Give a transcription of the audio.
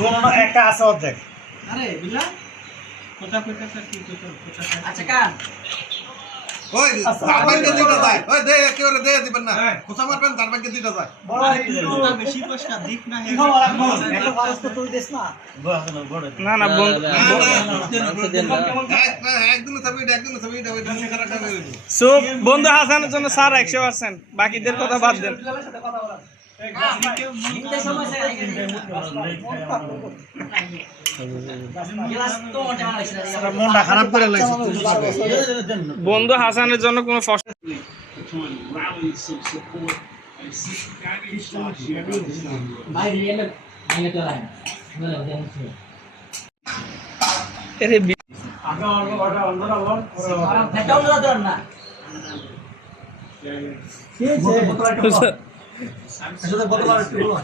দোনো একটা আছে অর্ধেক। আরে বিলা কোথা কইতাছ কি কোথা আচ্ছা কান ওই তারবাকে দিটা যায় ওই দে একেবারে দে দিবেন না কোথা মারবেন তারবাকে দিটা যায় বড় এটা বেশি পয়সা দিক না হে এত খরচ তো তুই দেস না। না না সব বন্ধু হাসানের জন্য স্যার 100%, বাকিদের কথা বাদ দেন। মনটা খারাপ করে লাগছে। বন্ধু হাসানের জন্য কোনো ফসল